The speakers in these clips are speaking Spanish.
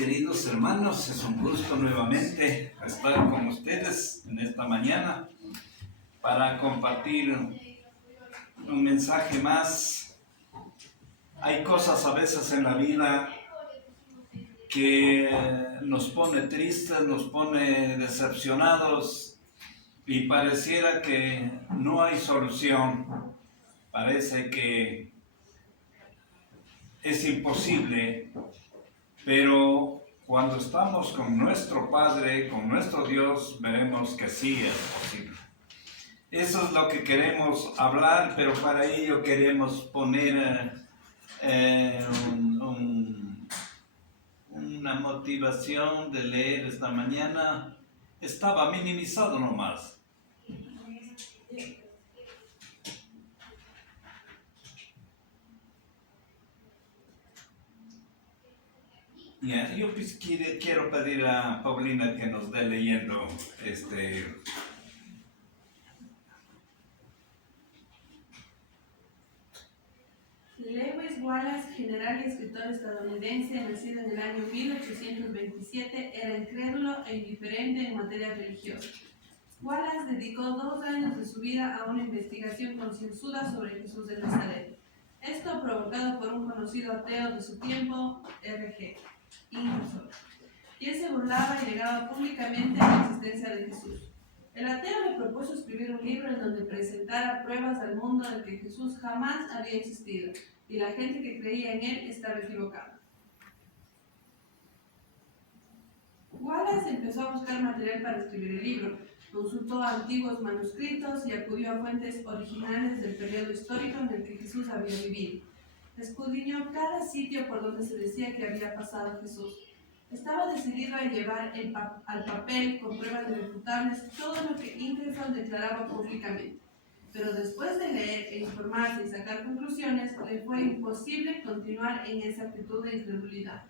queridos hermanos, es un gusto nuevamente estar con ustedes en esta mañana para compartir un mensaje más. Hay cosas a veces en la vida que nos pone tristes, nos pone decepcionados y pareciera que no hay solución. Parece que es imposible, pero cuando estamos con nuestro Padre, con nuestro Dios, veremos que sí es posible. Eso es lo que queremos hablar, pero para ello queremos poner una motivación de leer esta mañana. Estaba minimizado nomás. Yo pues quiero pedir a Paulina que nos dé leyendo Lewis Wallace, general y escritor estadounidense, nacido en el año 1827, era incrédulo e indiferente en materia religiosa. Wallace dedicó 2 años de su vida a una investigación concienzuda sobre Jesús de Nazaret. Esto provocado por un conocido ateo de su tiempo, R.G. Ingersoll, quien se burlaba y negaba públicamente la existencia de Jesús. El ateo le propuso escribir un libro en donde presentara pruebas al mundo de que Jesús jamás había existido y la gente que creía en él estaba equivocada. Wallace empezó a buscar material para escribir el libro, consultó antiguos manuscritos y acudió a fuentes originales del periodo histórico en el que Jesús había vivido. Escudriñó cada sitio por donde se decía que había pasado Jesús. Estaba decidido a llevar al papel con pruebas irrefutables todo lo que Ingersoll declaraba públicamente. Pero después de leer e informarse y sacar conclusiones, le fue imposible continuar en esa actitud de incredulidad.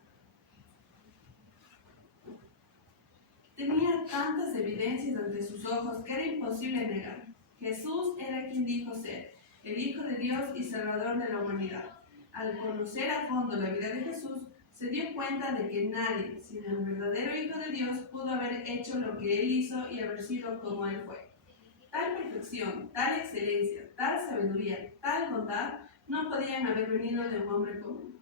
Tenía tantas evidencias ante sus ojos que era imposible negar. Jesús era quien dijo ser, el Hijo de Dios y Salvador de la humanidad. Al conocer a fondo la vida de Jesús, se dio cuenta de que nadie, sino el verdadero Hijo de Dios, pudo haber hecho lo que Él hizo y haber sido como Él fue. Tal perfección, tal excelencia, tal sabiduría, tal bondad, no podían haber venido de un hombre común.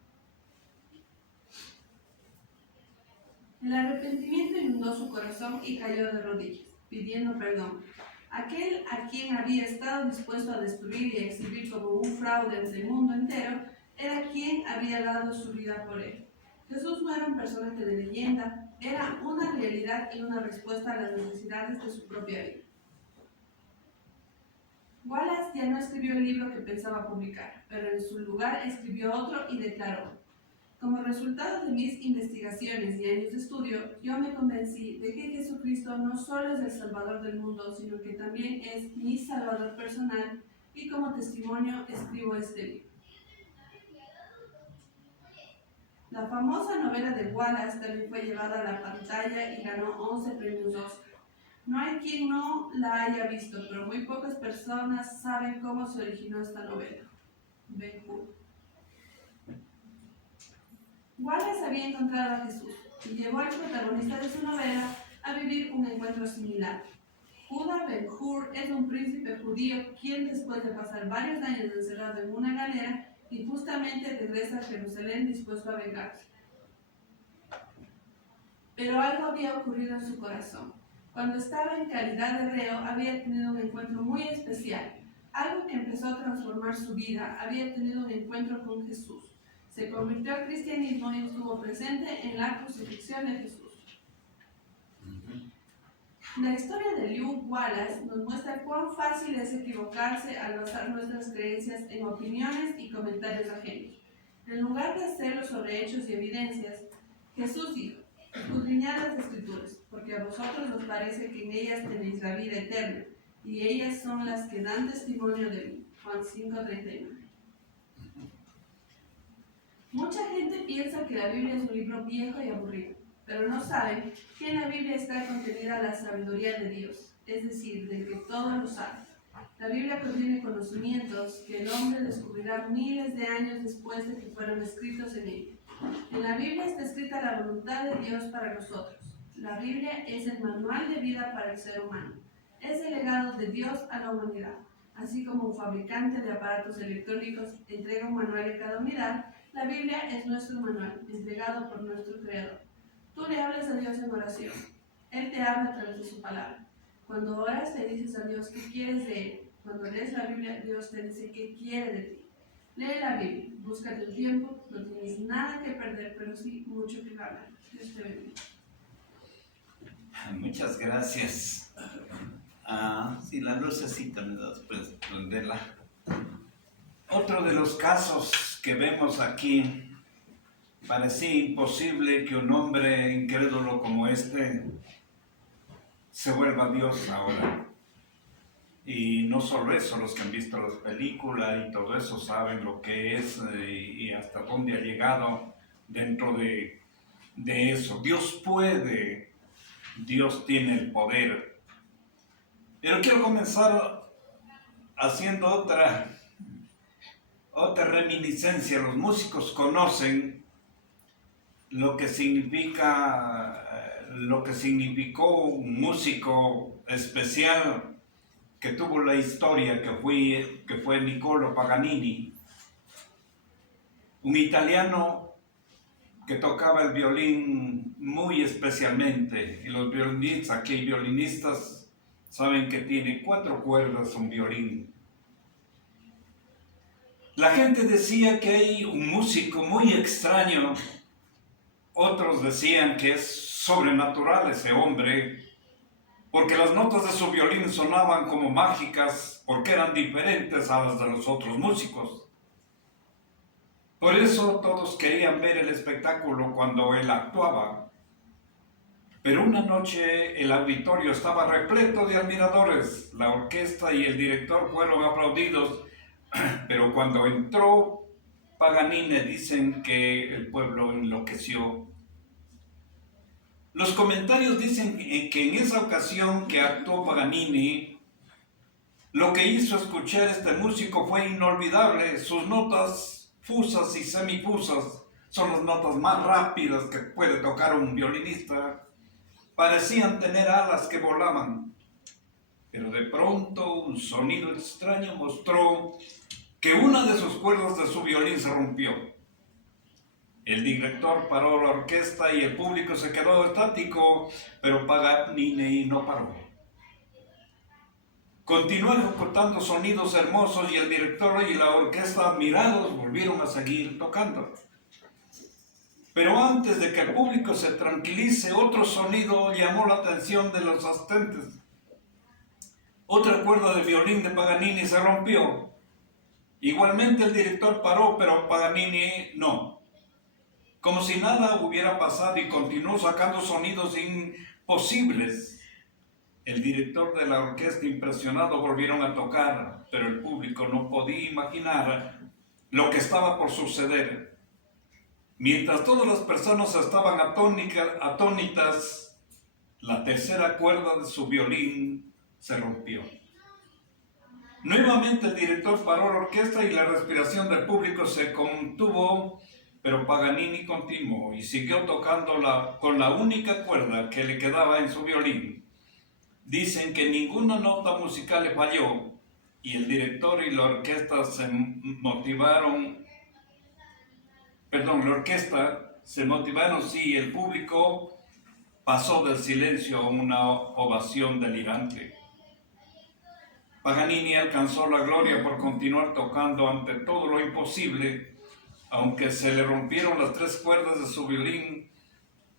El arrepentimiento inundó su corazón y cayó de rodillas, pidiendo perdón. Aquel a quien había estado dispuesto a destruir y a exhibir como un fraude ante el mundo entero, era quien había dado su vida por él. Jesús no era un personaje de leyenda, era una realidad y una respuesta a las necesidades de su propia vida. Wallace ya no escribió el libro que pensaba publicar, pero en su lugar escribió otro y declaró: como resultado de mis investigaciones y años de estudio, yo me convencí de que Jesucristo no solo es el Salvador del mundo, sino que también es mi Salvador personal, y como testimonio escribo este libro. La famosa novela de Wallace también fue llevada a la pantalla y ganó 11 premios Oscar. No hay quien no la haya visto, pero muy pocas personas saben cómo se originó esta novela. Ben Hur. Wallace había encontrado a Jesús y llevó al protagonista de su novela a vivir un encuentro similar. Judah Ben Hur es un príncipe judío quien, después de pasar varios años encerrado en una galera, injustamente regresa a Jerusalén dispuesto a vengarse. Pero algo había ocurrido en su corazón. Cuando estaba en calidad de reo, había tenido un encuentro muy especial. Algo que empezó a transformar su vida. Había tenido un encuentro con Jesús. Se convirtió al cristianismo y estuvo presente en la crucifixión de Jesús. La historia de Lew Wallace nos muestra cuán fácil es equivocarse al basar nuestras creencias en opiniones y comentarios ajenos. En lugar de hacerlo sobre hechos y evidencias, Jesús dijo: escudriñad las Escrituras, porque a vosotros os parece que en ellas tenéis la vida eterna, y ellas son las que dan testimonio de mí. Juan 5:39. Mucha gente piensa que la Biblia es un libro viejo y aburrido, pero no saben que en la Biblia está contenida la sabiduría de Dios, es decir, del que todo lo sabe. La Biblia contiene conocimientos que el hombre descubrirá miles de años después de que fueron escritos en ella. En la Biblia está escrita la voluntad de Dios para nosotros. La Biblia es el manual de vida para el ser humano. Es el legado de Dios a la humanidad. Así como un fabricante de aparatos electrónicos entrega un manual en cada unidad, la Biblia es nuestro manual, entregado por nuestro Creador. Tú le hablas a Dios en oración. Él te habla a través de su palabra. Cuando oras, le dices a Dios qué quieres de Él. Cuando lees la Biblia, Dios te dice qué quiere de ti. Lee la Biblia, búscate el tiempo, no tienes nada que perder, pero sí mucho que ganar. Dios te bendiga. Muchas gracias. Sí, la lucecita me das, puedes prenderla. Otro de los casos que vemos aquí, parecía imposible que un hombre incrédulo como este se vuelva Dios ahora. Y no solo eso, los que han visto las películas y todo eso saben lo que es y hasta dónde ha llegado dentro de eso. Dios puede, Dios tiene el poder. Pero quiero comenzar haciendo otra reminiscencia. Los músicos conocen lo que significó un músico especial que tuvo la historia, que fue Niccolò Paganini, un italiano que tocaba el violín muy especialmente. Y los violinistas, aquí hay violinistas, saben que tiene 4 cuerdas un violín. La gente decía que hay un músico muy extraño, otros decían que es sobrenatural ese hombre, porque las notas de su violín sonaban como mágicas, porque eran diferentes a las de los otros músicos. Por eso todos querían ver el espectáculo cuando él actuaba. Pero una noche el auditorio estaba repleto de admiradores. La orquesta y el director fueron aplaudidos, pero cuando entró Paganini dicen que el pueblo enloqueció. Los comentarios dicen que en esa ocasión que actuó Paganini, lo que hizo escuchar a este músico fue inolvidable. Sus notas fusas y semifusas son las notas más rápidas que puede tocar un violinista. Parecían tener alas que volaban, pero de pronto un sonido extraño mostró que una de sus cuerdas de su violín se rompió. El director paró la orquesta y el público se quedó estático, pero Paganini no paró. Continuó ejecutando sonidos hermosos y el director y la orquesta, admirados, volvieron a seguir tocando. Pero antes de que el público se tranquilice, otro sonido llamó la atención de los asistentes. Otra cuerda de violín de Paganini se rompió. Igualmente el director paró, pero Paganini no. Como si nada hubiera pasado y continuó sacando sonidos imposibles. El director de la orquesta, impresionado, volvieron a tocar, pero el público no podía imaginar lo que estaba por suceder. Mientras todas las personas estaban atónitas, la tercera cuerda de su violín se rompió. Nuevamente el director paró la orquesta y la respiración del público se contuvo, pero Paganini continuó y siguió tocando con la única cuerda que le quedaba en su violín. Dicen que ninguna nota musical le falló y el director y la orquesta se motivaron, sí, el público pasó del silencio a una ovación delirante. Paganini alcanzó la gloria por continuar tocando ante todo lo imposible, aunque se le rompieron las 3 cuerdas de su violín,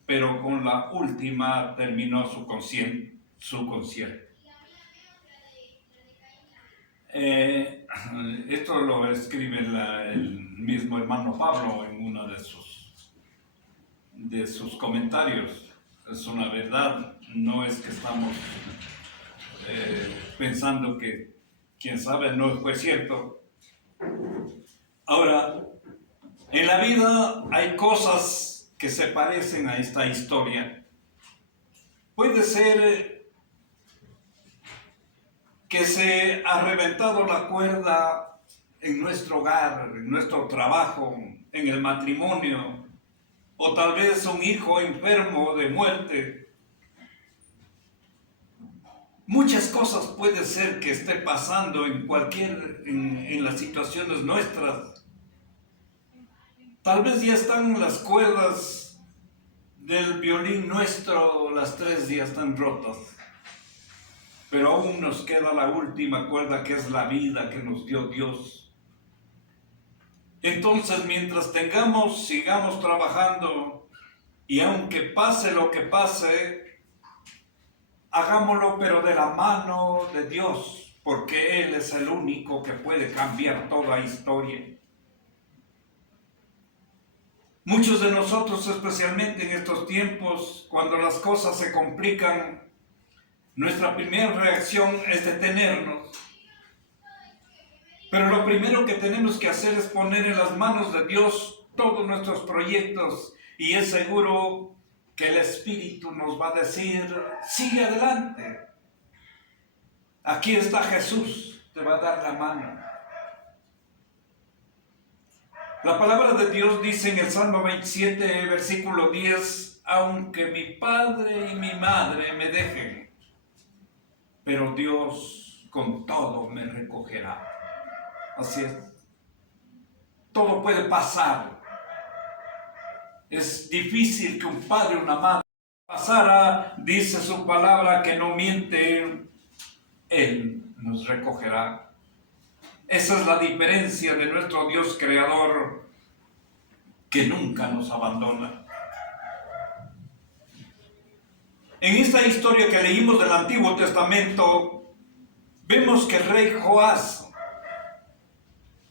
pero con la última terminó su concierto. Esto lo escribe el mismo hermano Pablo en uno de sus comentarios. Es una verdad, no es que estamos pensando que, quién sabe, no fue cierto. Ahora, en la vida hay cosas que se parecen a esta historia. Puede ser que se ha reventado la cuerda en nuestro hogar, en nuestro trabajo, en el matrimonio, o tal vez un hijo enfermo de muerte. Muchas cosas puede ser que esté pasando en las situaciones nuestras. Tal vez ya están las cuerdas del violín nuestro, las 3 ya están rotas. Pero aún nos queda la última cuerda, que es la vida que nos dio Dios. Entonces, mientras sigamos trabajando, y aunque pase lo que pase, hagámoslo pero de la mano de Dios, porque Él es el único que puede cambiar toda historia. Muchos de nosotros, especialmente en estos tiempos, cuando las cosas se complican, nuestra primera reacción es detenernos. Pero lo primero que tenemos que hacer es poner en las manos de Dios todos nuestros proyectos, y es seguro que el Espíritu nos va a decir: sigue adelante. Aquí está Jesús, te va a dar la mano. La palabra de Dios dice en el Salmo 27, versículo 10, aunque mi padre y mi madre me dejen, pero Dios con todo me recogerá. Así es. Todo puede pasar. Es difícil que un padre o una madre pasara, dice su palabra que no miente, Él nos recogerá. Esa es la diferencia de nuestro Dios creador, que nunca nos abandona. En esta historia que leímos del Antiguo Testamento, vemos que el rey Joás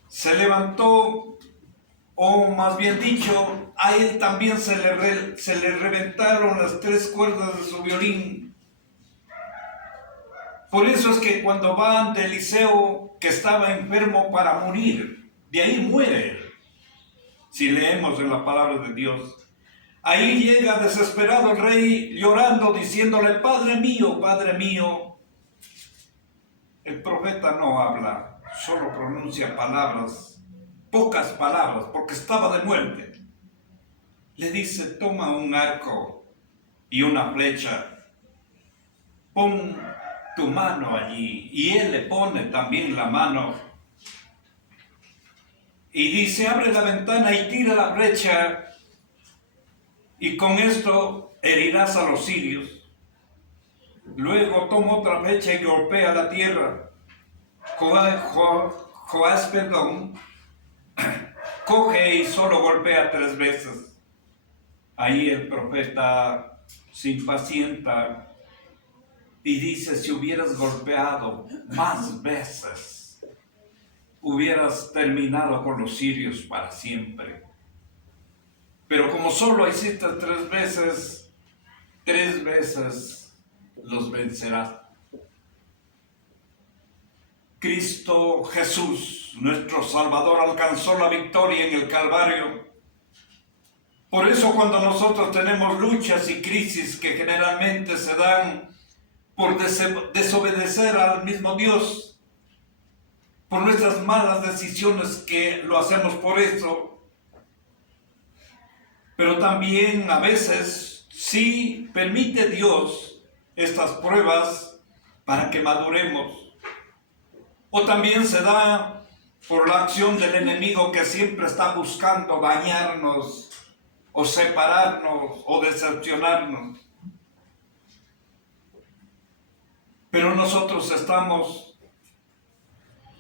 se levantó, o más bien dicho, a él también se le reventaron las 3 cuerdas de su violín. Por eso es que cuando va ante Eliseo, que estaba enfermo para morir, de ahí muere él. Si leemos en la palabra de Dios, ahí llega desesperado el rey llorando, diciéndole: Padre mío, Padre mío. El profeta no habla, solo pronuncia palabras, pocas palabras, porque estaba de muerte. Le dice: toma un arco y una flecha, pon tu mano allí. Y él le pone también la mano. Y dice: abre la ventana y tira la flecha, y con esto herirás a los sirios. Luego toma otra flecha y golpea la tierra. Joás, coge y solo golpea 3 veces. Ahí el profeta se impacienta y dice: si hubieras golpeado más veces, hubieras terminado con los sirios para siempre. Pero como solo hiciste 3 veces los vencerás. Cristo Jesús, nuestro Salvador, alcanzó la victoria en el Calvario. Por eso cuando nosotros tenemos luchas y crisis que generalmente se dan por desobedecer al mismo Dios, por nuestras malas decisiones, que lo hacemos por eso, pero también a veces sí permite Dios estas pruebas para que maduremos. O también se da por la acción del enemigo, que siempre está buscando dañarnos o separarnos o decepcionarnos. Pero nosotros estamos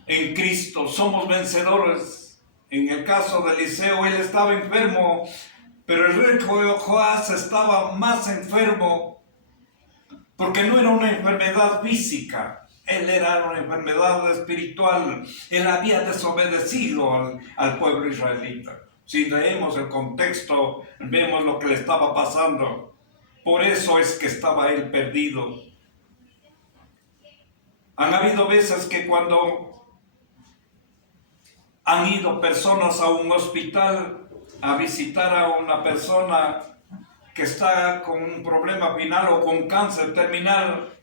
en Cristo, somos vencedores. En el caso de Eliseo, él estaba enfermo, pero el rey Joás estaba más enfermo, porque no era una enfermedad física, él era una enfermedad espiritual. Él había desobedecido al pueblo israelita. Si leemos el contexto, vemos lo que le estaba pasando. Por eso es que estaba él perdido. Han habido veces que cuando han ido personas a un hospital a visitar a una persona que está con un problema final o con cáncer terminal,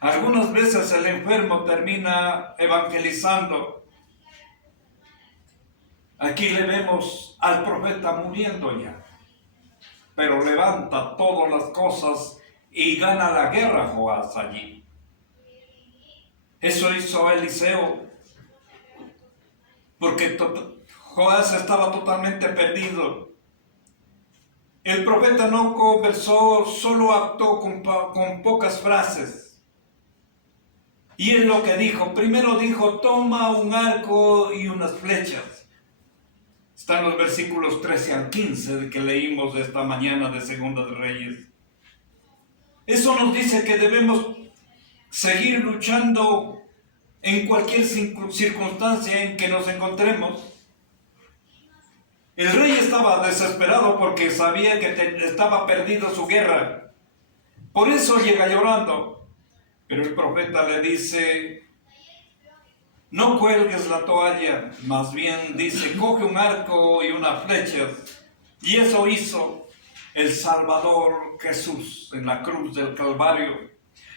algunas veces el enfermo termina evangelizando. Aquí le vemos al profeta muriendo ya. pero levanta todas las cosas y gana la guerra Joás allí. Eso hizo Eliseo, porque Joás estaba totalmente perdido. El profeta no conversó, solo actuó con pocas frases. Y él lo que dijo, primero dijo, toma un arco y unas flechas. Están los versículos 13 al 15 que leímos esta mañana de Segunda de Reyes. Eso nos dice que debemos seguir luchando en cualquier circunstancia en que nos encontremos. El rey estaba desesperado porque sabía que estaba perdido su guerra. Por eso llega llorando. Pero el profeta le dice, no cuelgues la toalla, más bien dice, coge un arco y unas flechas. Y eso hizo el Salvador Jesús en la cruz del Calvario.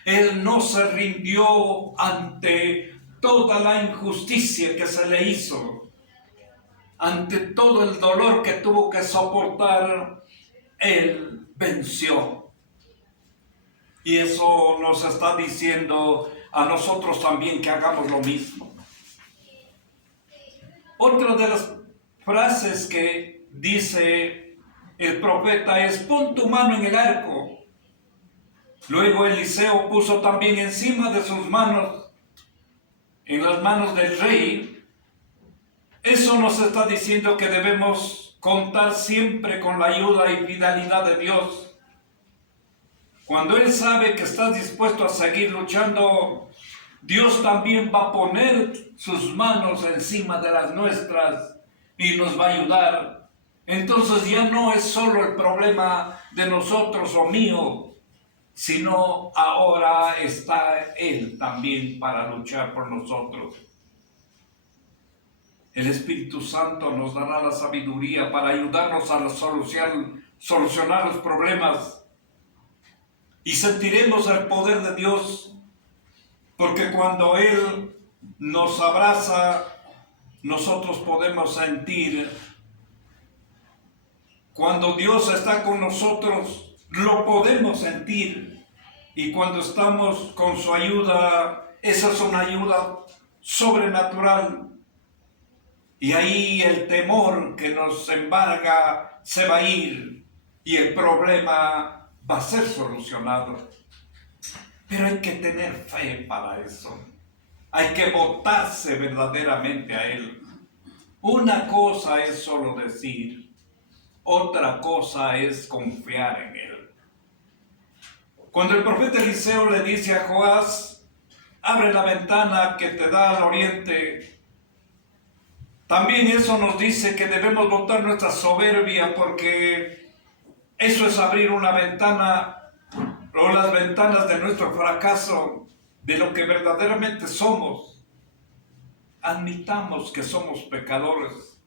Él no se rindió ante toda la injusticia que se le hizo, ante todo el dolor que tuvo que soportar. Él venció. Y eso nos está diciendo a nosotros también que hagamos lo mismo. Otra de las frases que dice el profeta es, pon tu mano en el arco. Luego Eliseo puso también encima de sus manos, en las manos del rey. Eso nos está diciendo que debemos contar siempre con la ayuda y fidelidad de Dios. Cuando Él sabe que estás dispuesto a seguir luchando, Dios también va a poner sus manos encima de las nuestras y nos va a ayudar. Entonces ya no es solo el problema de nosotros o mío, sino ahora está Él también para luchar por nosotros. El Espíritu Santo nos dará la sabiduría para ayudarnos a solucionar los problemas. Y sentiremos el poder de Dios, porque cuando Él nos abraza, nosotros podemos sentir. Cuando Dios está con nosotros, lo podemos sentir. Y cuando estamos con su ayuda, esa es una ayuda sobrenatural. Y ahí el temor que nos embarga se va a ir y el problema va a ser solucionado. Pero hay que tener fe para eso. Hay que botarse verdaderamente a Él. Una cosa es solo decir, otra cosa es confiar en Él. Cuando el profeta Eliseo le dice a Joás, abre la ventana que te da al oriente, también eso nos dice que debemos botar nuestra soberbia, porque eso es abrir una ventana o las ventanas de nuestro fracaso, de lo que verdaderamente somos. Admitamos que somos pecadores.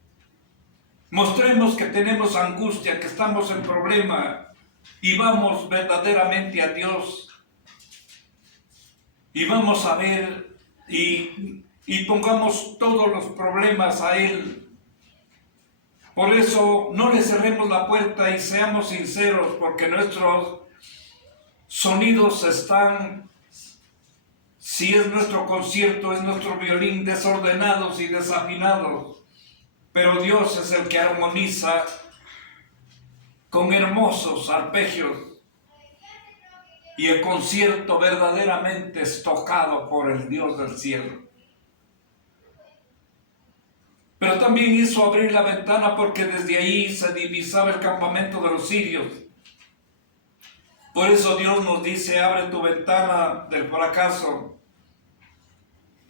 Mostremos que tenemos angustia, que estamos en problema y vamos verdaderamente a Dios. Y vamos a ver y pongamos todos los problemas a Él. Por eso no le cerremos la puerta y seamos sinceros, porque nuestros sonidos están, si es nuestro concierto, es nuestro violín, desordenados y desafinados. Pero Dios es el que armoniza con hermosos arpegios. Y el concierto verdaderamente es tocado por el Dios del cielo. Pero también hizo abrir la ventana porque desde ahí se divisaba el campamento de los sirios. Por eso Dios nos dice, abre tu ventana del fracaso.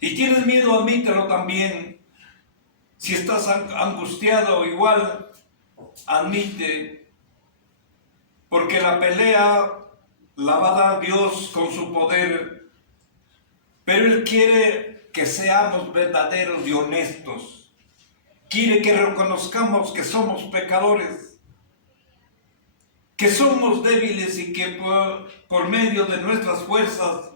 Y tienes miedo, admítelo también. Si estás angustiado, igual, admite. Porque la pelea la va a dar Dios con su poder. Pero Él quiere que seamos verdaderos y honestos. Quiere que reconozcamos que somos pecadores, que somos débiles y que por medio de nuestras fuerzas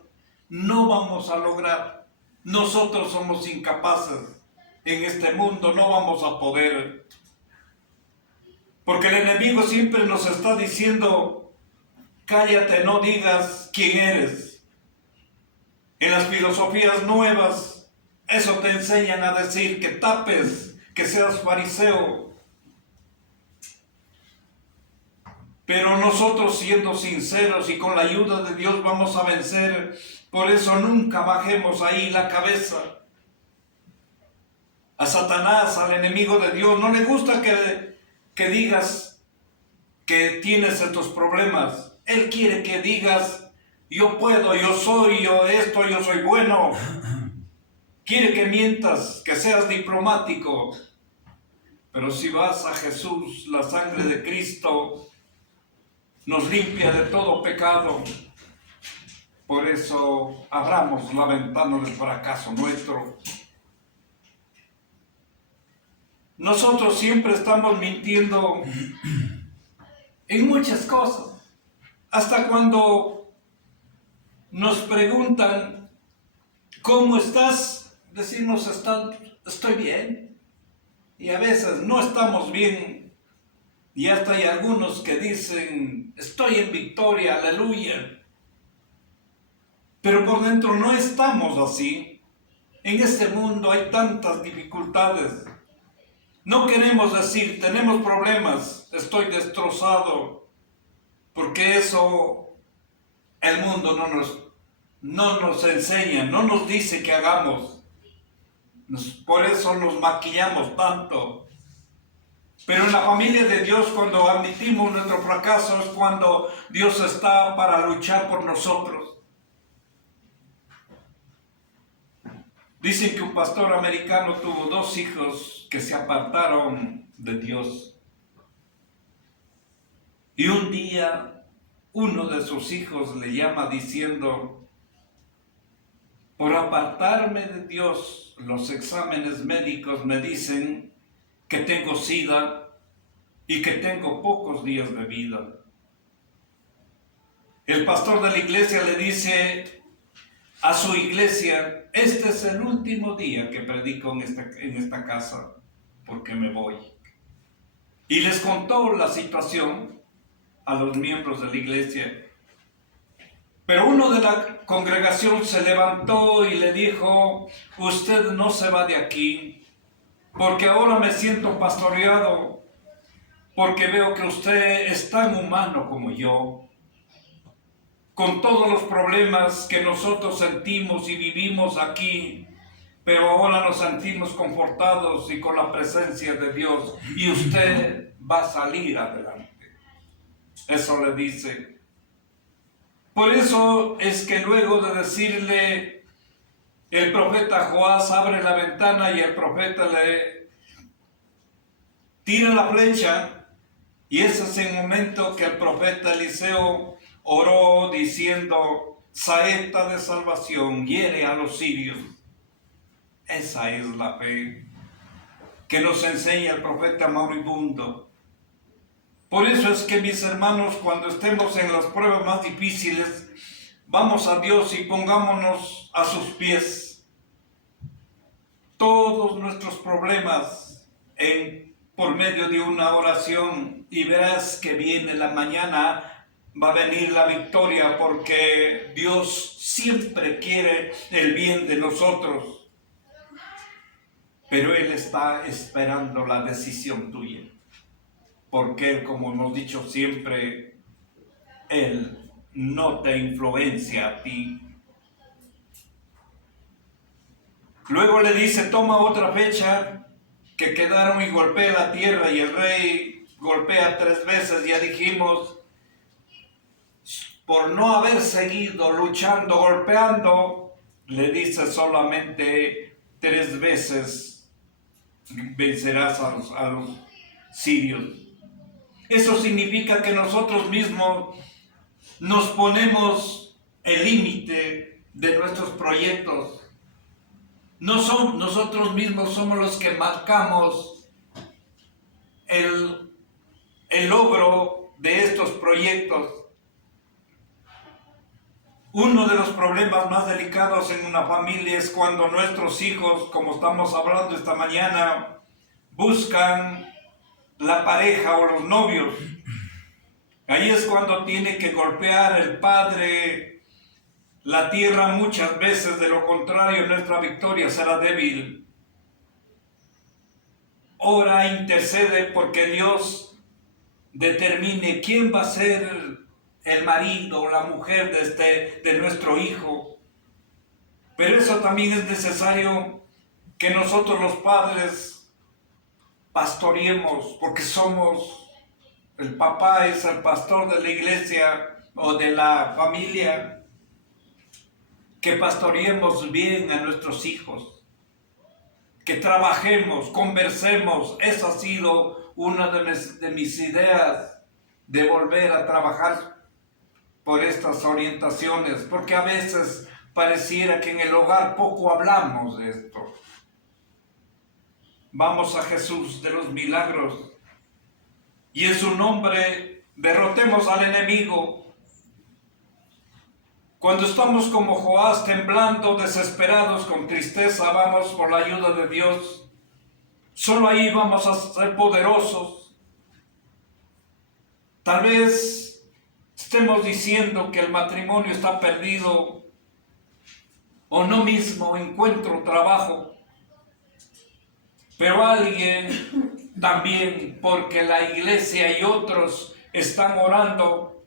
no vamos a lograr. Nosotros somos incapaces en este mundo, no vamos a poder. Porque el enemigo siempre nos está diciendo, cállate, no digas quién eres. En las filosofías nuevas, eso te enseñan a decir que tapes, que seas fariseo. Pero nosotros, siendo sinceros y con la ayuda de Dios, vamos a vencer. Por eso nunca bajemos ahí la cabeza. A Satanás, al enemigo de Dios, no le gusta que digas que tienes estos problemas. Él quiere que digas, yo puedo, yo soy, yo esto, yo soy bueno. Quiere que mientas, que seas diplomático. Pero si vas a Jesús, la sangre de Cristo nos limpia de todo pecado. Por eso abramos la ventana del fracaso nuestro. Nosotros siempre estamos mintiendo en muchas cosas. Hasta cuando nos preguntan, ¿cómo estás? Decimos, estoy bien. Y a veces no estamos bien. Y hasta hay algunos que dicen, estoy en victoria, aleluya. Pero por dentro no estamos así. En este mundo hay tantas dificultades. No queremos decir, tenemos problemas, estoy destrozado, porque eso el mundo no nos enseña, no nos dice que hagamos. Por eso nos maquillamos tanto. Pero en la familia de Dios, cuando admitimos nuestro fracaso, es cuando Dios está para luchar por nosotros. Dicen que un pastor americano tuvo 2 hijos que se apartaron de Dios. Y un día uno de sus hijos le llama diciendo, por apartarme de Dios, los exámenes médicos me dicen que tengo SIDA y que tengo pocos días de vida. El pastor de la iglesia le dice a su iglesia, este es el último día que predico en esta casa, porque me voy. Y les contó la situación a los miembros de la iglesia. Pero uno de la congregación se levantó y le dijo, usted no se va de aquí, porque ahora me siento pastoreado, porque veo que usted es tan humano como yo, con todos los problemas que nosotros sentimos y vivimos aquí, pero ahora nos sentimos confortados y con la presencia de Dios, y usted va a salir adelante. Eso le dice. Por eso es que luego de decirle, el profeta Joás abre la ventana y el profeta le tira la flecha, y ese es el momento que el profeta Eliseo oró diciendo, saeta de salvación, hiere a los sirios. Esa es la fe que nos enseña el profeta moribundo. Por eso es que, mis hermanos, cuando estemos en las pruebas más difíciles, vamos a Dios y pongámonos a sus pies. Todos nuestros problemas por medio de una oración, y verás que viene la mañana, va a venir la victoria, porque Dios siempre quiere el bien de nosotros. Pero Él está esperando la decisión tuya. Porque Él, como hemos dicho siempre, Él no te influencia a ti. Luego le dice, toma otra fecha, que quedaron y golpea la tierra, y el rey golpea 3 veces, ya dijimos, por no haber seguido luchando, golpeando, le dice solamente 3 veces vencerás a los sirios. Eso significa que nosotros mismos nos ponemos el límite de nuestros proyectos. Nosotros mismos somos los que marcamos el logro de estos proyectos. Uno de los problemas más delicados en una familia es cuando nuestros hijos, como estamos hablando esta mañana, buscan la pareja o los novios. Ahí es cuando tiene que golpear el Padre la tierra muchas veces, de lo contrario nuestra victoria será débil. Ora, intercede porque Dios determine quién va a ser el marido o la mujer de nuestro hijo. Pero eso también es necesario que nosotros los padres pastoreemos, porque el papá es el pastor de la iglesia o de la familia, que pastoreemos bien a nuestros hijos, que trabajemos, conversemos. Esa ha sido una de mis ideas, de volver a trabajar por estas orientaciones, porque a veces pareciera que en el hogar poco hablamos de esto. Vamos a Jesús de los milagros y en su nombre derrotemos al enemigo. Cuando estamos como Joás, temblando, desesperados, con tristeza, vamos por la ayuda de Dios. Solo ahí vamos a ser poderosos. Tal vez estemos diciendo que el matrimonio está perdido, o no mismo encuentro trabajo, pero alguien también, porque la iglesia y otros están orando,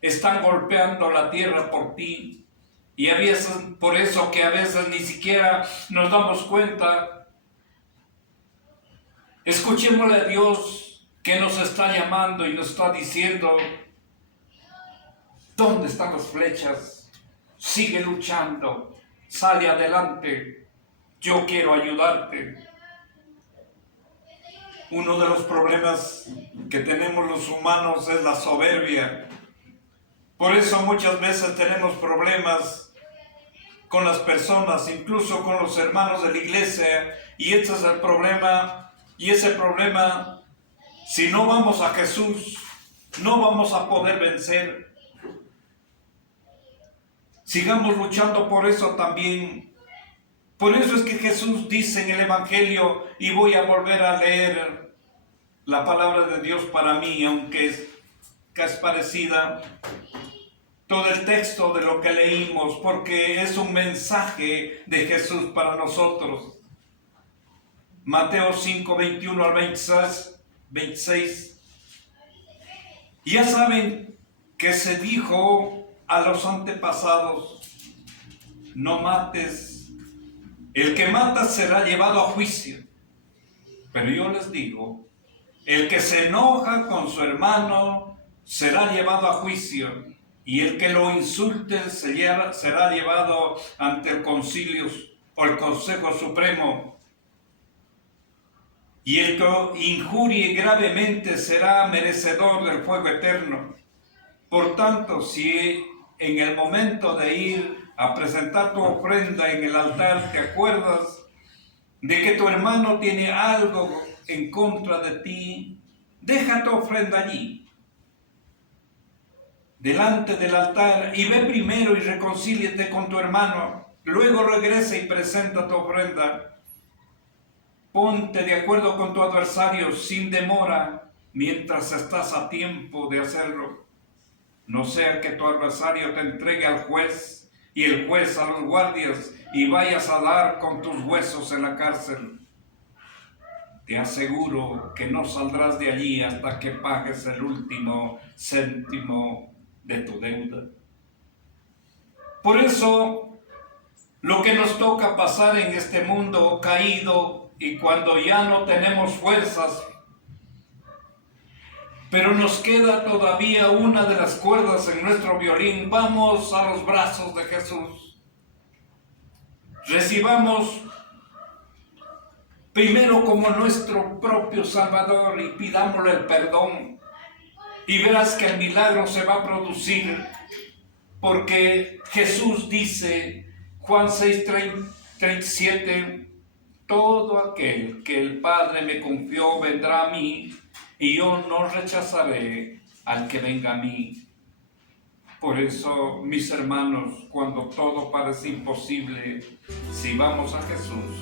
están golpeando la tierra por ti, y a veces, por eso que a veces ni siquiera nos damos cuenta. Escuchémosle a Dios que nos está llamando y nos está diciendo: ¿dónde están las flechas? Sigue luchando, sale adelante, yo quiero ayudarte. Uno de los problemas que tenemos los humanos es la soberbia. Por eso muchas veces tenemos problemas con las personas, incluso con los hermanos de la iglesia, y ese es el problema. Y ese problema, si no vamos a Jesús, no vamos a poder vencer. Sigamos luchando por eso también. Por eso es que Jesús dice en el Evangelio, y voy a volver a leer la palabra de Dios para mí, aunque es parecida todo el texto de lo que leímos, porque es un mensaje de Jesús para nosotros. Mateo 5, 21 al 26. Ya saben que se dijo a los antepasados: no mates, el que mata será llevado a juicio. Pero yo les digo, el que se enoja con su hermano será llevado a juicio, y el que lo insulte será llevado ante el concilio o el Consejo Supremo. Y el que injurie gravemente será merecedor del fuego eterno. Por tanto, si en el momento de ir a presentar tu ofrenda en el altar te acuerdas de que tu hermano tiene algo en contra de ti, deja tu ofrenda allí, delante del altar, y ve primero y reconcíliate con tu hermano. Luego regresa y presenta tu ofrenda. Ponte de acuerdo con tu adversario sin demora, mientras estás a tiempo de hacerlo. No sea que tu adversario te entregue al juez y el juez a los guardias, y vayas a dar con tus huesos en la cárcel. Te aseguro que no saldrás de allí hasta que pagues el último céntimo de tu deuda. Por eso, lo que nos toca pasar en este mundo caído, y cuando ya no tenemos fuerzas, pero nos queda todavía una de las cuerdas en nuestro violín, vamos a los brazos de Jesús. Recibamos primero como nuestro propio Salvador y pidámosle el perdón, y verás que el milagro se va a producir, porque Jesús dice, Juan 6:37, todo aquel que el Padre me confió vendrá a mí, y yo no rechazaré al que venga a mí. Por eso, mis hermanos, cuando todo parece imposible, si vamos a Jesús,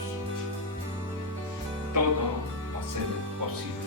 todo va a ser posible.